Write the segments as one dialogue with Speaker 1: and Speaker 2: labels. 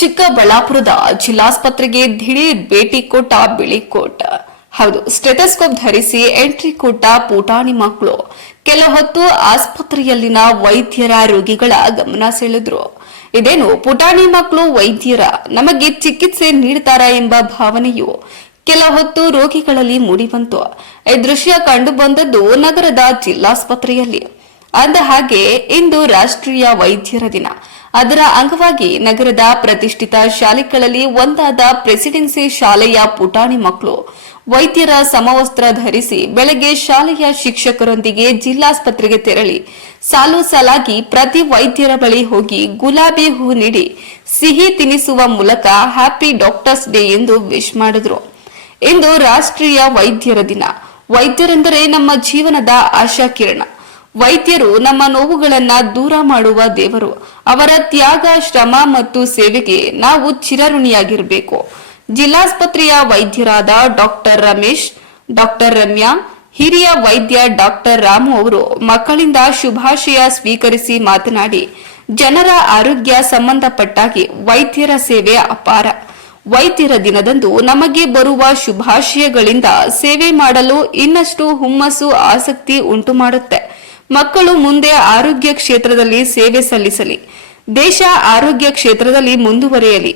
Speaker 1: ಚಿಕ್ಕಬಳ್ಳಾಪುರದ ಜಿಲ್ಲಾಸ್ಪತ್ರೆಗೆ ದಿಢೀರ್ ಭೇಟಿ ಕೊಟ್ಟ ಬಿಳಿಕೋಟ್ ಹೌದು ಸ್ಟೆಟಸ್ಕೋಪ್ ಧರಿಸಿ ಎಂಟ್ರಿ ಕೊಟ್ಟ ಪುಟಾಣಿ ಮಕ್ಕಳು. ಕೆಲ ಹೊತ್ತು ಆಸ್ಪತ್ರೆಯಲ್ಲಿನ ವೈದ್ಯರ ರೋಗಿಗಳ ಗಮನ ಸೆಳೆದ್ರು. ಇದೇನು ಪುಟಾಣಿ ಮಕ್ಕಳು ವೈದ್ಯರ ನಮಗೆ ಚಿಕಿತ್ಸೆ ನೀಡ್ತಾರಾ ಎಂಬ ಭಾವನೆಯು ಕೆಲ ಹೊತ್ತು ರೋಗಿಗಳಲ್ಲಿ ಮೂಡಿಬಂತು. ಈ ದೃಶ್ಯ ಕಂಡು ಬಂದದ್ದು ನಗರದ ಜಿಲ್ಲಾಸ್ಪತ್ರೆಯಲ್ಲಿ. ಅಂದ ಹಾಗೆ ಇಂದು ರಾಷ್ಟ್ರೀಯ ವೈದ್ಯರ ದಿನ. ಅದರ ಅಂಗವಾಗಿ ನಗರದ ಪ್ರತಿಷ್ಠಿತ ಶಾಲೆಗಳಲ್ಲಿ ಒಂದಾದ ಪ್ರೆಸಿಡೆನ್ಸಿ ಶಾಲೆಯ ಪುಟಾಣಿ ಮಕ್ಕಳು. ವೈದ್ಯರ ಸಮವಸ್ತ್ರ ಧರಿಸಿ ಬೆಳಗ್ಗೆ ಶಾಲೆಯ ಶಿಕ್ಷಕರೊಂದಿಗೆ ಜಿಲ್ಲಾಸ್ಪತ್ರೆಗೆ ತೆರಳಿ. ಸಾಲು ಸಾಲಾಗಿ ಪ್ರತಿ ವೈದ್ಯರ ಬಳಿ ಹೋಗಿ ಗುಲಾಬಿ ಹೂ ನೀಡಿ ಸಿಹಿ ತಿನಿಸುವ ಮೂಲಕ ಹ್ಯಾಪಿ ಡಾಕ್ಟರ್ಸ್ ಡೇ ಎಂದು ವಿಶ್ ಮಾಡಿದ್ರು. ಇಂದು ರಾಷ್ಟ್ರೀಯ ವೈದ್ಯರ ದಿನ. ವೈದ್ಯರೆಂದರೆ ನಮ್ಮ ಜೀವನದ ಆಶಾ ಕಿರಣ ವೈದ್ಯರು ನಮ್ಮ ನೋವುಗಳನ್ನ ದೂರ ಮಾಡುವ ದೇವರು. ಅವರ ತ್ಯಾಗ, ಶ್ರಮ ಮತ್ತು ಸೇವೆಗೆ ನಾವು ಚಿರಋಣಿಯಾಗಿರಬೇಕು. ಜಿಲ್ಲಾಸ್ಪತ್ರೆಯ ವೈದ್ಯರಾದ ಡಾಕ್ಟರ್ ರಮೇಶ್, ಡಾಕ್ಟರ್ ರಮ್ಯಾ, ಹಿರಿಯ ವೈದ್ಯ ಡಾಕ್ಟರ್ ರಾಮು ಅವರು ಮಕ್ಕಳಿಂದ ಶುಭಾಶಯ ಸ್ವೀಕರಿಸಿ ಮಾತನಾಡಿ, ಜನರ ಆರೋಗ್ಯ ಸಂಬಂಧಪಟ್ಟಾಗಿ ವೈದ್ಯರ ಸೇವೆ ಅಪಾರ. ವೈದ್ಯರ ದಿನದಂದು ನಮಗೆ ಬರುವ ಶುಭಾಶಯಗಳಿಂದ ಸೇವೆ ಮಾಡಲು ಇನ್ನಷ್ಟು ಹುಮ್ಮಸ್ಸು, ಆಸಕ್ತಿ ಉಂಟು ಮಾಡುತ್ತೆ ಮಕ್ಕಳು ಮುಂದೆ ಆರೋಗ್ಯ ಕ್ಷೇತ್ರದಲ್ಲಿ ಸೇವೆ ಸಲ್ಲಿಸಲಿ. ದೇಶ ಆರೋಗ್ಯ ಕ್ಷೇತ್ರದಲ್ಲಿ ಮುಂದುವರಿಯಲಿ.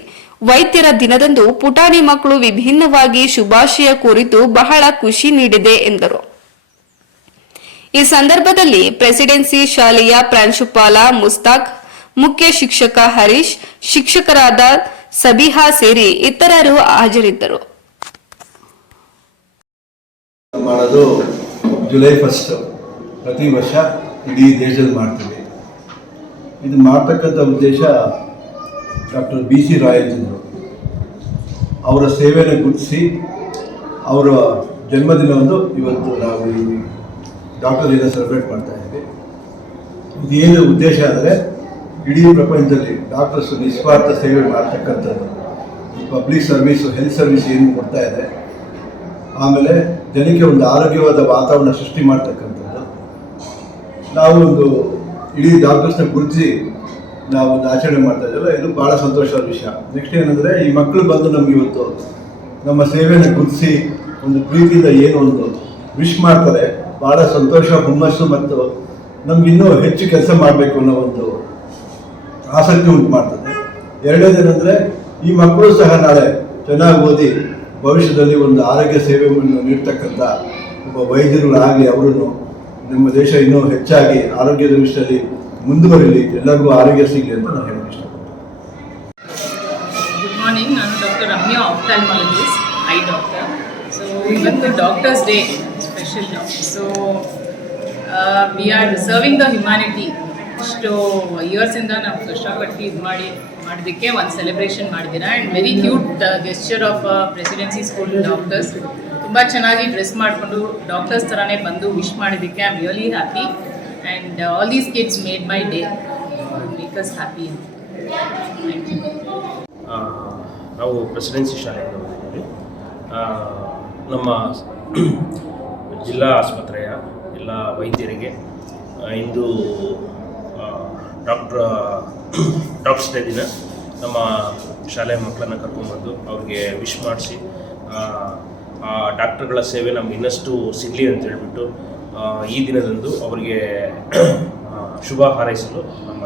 Speaker 1: ವೈದ್ಯರ ದಿನದಂದು ಪುಟಾಣಿ ಮಕ್ಕಳು ವಿಭಿನ್ನವಾಗಿ ಶುಭಾಶಯ ಕೋರಿದ್ದು ಬಹಳ ಖುಷಿ ನೀಡಿದೆ ಎಂದರು. ಈ ಸಂದರ್ಭದಲ್ಲಿ ಪ್ರೆಸಿಡೆನ್ಸಿ ಶಾಲೆಯ ಪ್ರಾಂಶುಪಾಲ ಮುಸ್ತಾಕ್, ಮುಖ್ಯ ಶಿಕ್ಷಕ ಹರೀಶ್, ಶಿಕ್ಷಕರಾದ ಸಬಿಹಾ ಸೇರಿ ಇತರರು ಹಾಜರಿದ್ದರು.
Speaker 2: ಮಾಡೋದು ಜುಲೈ ಫಸ್ಟ್. ಪ್ರತಿ ವರ್ಷ ಇಡೀ ದೇಶದಲ್ಲಿ ಮಾಡ್ತೀವಿ. ಇದು ಮಾಡ್ತಕ್ಕಂಥ ಉದ್ದೇಶ ಡಾಕ್ಟರ್ ಬಿ ಸಿ ರಾಯಚಂದ್ರು. ಅವರ ಸೇವೆಯನ್ನು ಗುರುತಿಸಿ, ಅವರ ಜನ್ಮದಿನವನ್ನು ಇವತ್ತು ನಾವು ಈ ಡಾಕ್ಟರ್ ದಿನ ಸೆಲೆಬ್ರೇಟ್ ಮಾಡ್ತಾ ಇದ್ದೀವಿ. ಇದೇನು ಉದ್ದೇಶ ಅಂದರೆ, ಇಡೀ ಪ್ರಪಂಚದಲ್ಲಿ ಡಾಕ್ಟರ್ಸ್ ನಿಸ್ವಾರ್ಥ ಸೇವೆ ಮಾಡ್ತಕ್ಕಂಥದ್ದು. ಈ ಪಬ್ಲಿಕ್ ಸರ್ವಿಸು, ಹೆಲ್ತ್ ಸರ್ವಿಸ್ ಏನು ಕೊಡ್ತಾ ಇದೆ. ಆಮೇಲೆ ಜನಕ್ಕೆ ಒಂದು ಆರೋಗ್ಯವಾದ ವಾತಾವರಣ ಸೃಷ್ಟಿ ಮಾಡ್ತಕ್ಕಂಥದ್ದು. ನಾವು ಒಂದು ಇಡೀ ಡಾಕ್ಟರ್ಸ್ನ ಗುರುತಿಸಿ ನಾವು ಒಂದು ಆಚರಣೆ ಮಾಡ್ತಾ ಇದ್ದೇವೆ. ಇದು ಭಾಳ ಸಂತೋಷದ ವಿಷಯ. ನೆಕ್ಸ್ಟ್ ಏನಂದರೆ, ಈ ಮಕ್ಕಳು ಬಂದು ನಮ್ಗೆ ಇವತ್ತು ನಮ್ಮ ಸೇವೆಯನ್ನು ಗುರುತಿಸಿ, ಒಂದು ಪ್ರೀತಿಯಿಂದ ಏನು ಒಂದು ವಿಶ್ ಮಾಡ್ತಾರೆ. ಭಾಳ ಸಂತೋಷ, ಹುಮ್ಮಸ್ಸು ಮತ್ತು ನಮ್ಗೆ ಇನ್ನೂ ಹೆಚ್ಚು ಕೆಲಸ ಮಾಡಬೇಕು ಅನ್ನೋ ಒಂದು ಆಸಕ್ತಿ ಉಂಟು ಮಾಡ್ತದೆ. ಎರಡನೇದೇನೆಂದರೆ ಈ ಮಕ್ಕಳು ಸಹ ನಾಳೆ ಚೆನ್ನಾಗಿ ಓದಿ ಭವಿಷ್ಯದಲ್ಲಿ ಒಂದು ಆರೋಗ್ಯ ಸೇವೆಯನ್ನು ನೀಡ್ತಕ್ಕಂಥ ಒಬ್ಬ ವೈದ್ಯರುಗಳಾಗಲಿ ಅವರು ನಮ್ಮ ದೇಶ ಇನ್ನೂ ಹೆಚ್ಚಾಗಿ ಆರೋಗ್ಯದ ವಿಷಯದಲ್ಲಿ ಮುಂದುವರಿಲಿ, ಎಲ್ಲರಿಗೂ ಆರೋಗ್ಯ ಸಿಗಲಿ ಅಂತ ನಾನು ಇಷ್ಟಪಡ್ತೀನಿ.
Speaker 3: ಗುಡ್ ಮಾರ್ನಿಂಗ್ ನಾನು doctor Ramya ophthalmologist eye doctor so ಇವತ್ತು doctors day special so we are serving the humanity ಇಷ್ಟು ಇಯರ್ಸಿಂದ ನಾವು ಕಷ್ಟಪಟ್ಟು ಇದು ಮಾಡಿ, ಮಾಡೋದಕ್ಕೆ ಒಂದು ಸೆಲೆಬ್ರೇಷನ್ ಮಾಡಿದ್ದೀರಾ? And very cute gesture of Presidency school doctors ತುಂಬ ಚೆನ್ನಾಗಿ ಡ್ರೆಸ್ ಮಾಡಿಕೊಂಡು ಡಾಕ್ಟರ್ಸ್ ಥರನೇ ಬಂದು ವಿಶ್ ಮಾಡಿದ್ದಕ್ಕೆ I am really happy and all these kids made my day make us happy
Speaker 4: ನಾವು ಪ್ರೆಸಿಡೆನ್ಸಿ ಶಾಲೆಯಿಂದ ಬಂದಿದ್ದೀವಿ. ನಮ್ಮ ಜಿಲ್ಲಾ ಆಸ್ಪತ್ರೆಯ ಎಲ್ಲ ವೈದ್ಯರಿಗೆ ಇಂದು ಡಾಕ್ಟ್ರ ಡಾಕ್ಟರ್ಸ್ ಡೇ ದಿನ ನಮ್ಮ ಶಾಲೆಯ ಮಕ್ಕಳನ್ನು ಕರ್ಕೊಂಡ್ಬಂದು ಅವ್ರಿಗೆ ವಿಶ್ ಮಾಡಿಸಿ ಡಾಕ್ಟರ್ಗಳ ಸೇವೆ ನಮ್ಗೆ ಇನ್ನಷ್ಟು ಸಿಗಲಿ ಅಂತ ಹೇಳ್ಬಿಟ್ಟು ಈ ದಿನದಂದು ಅವರಿಗೆ ಶುಭ ಹಾರೈಸಲು ನಮ್ಮ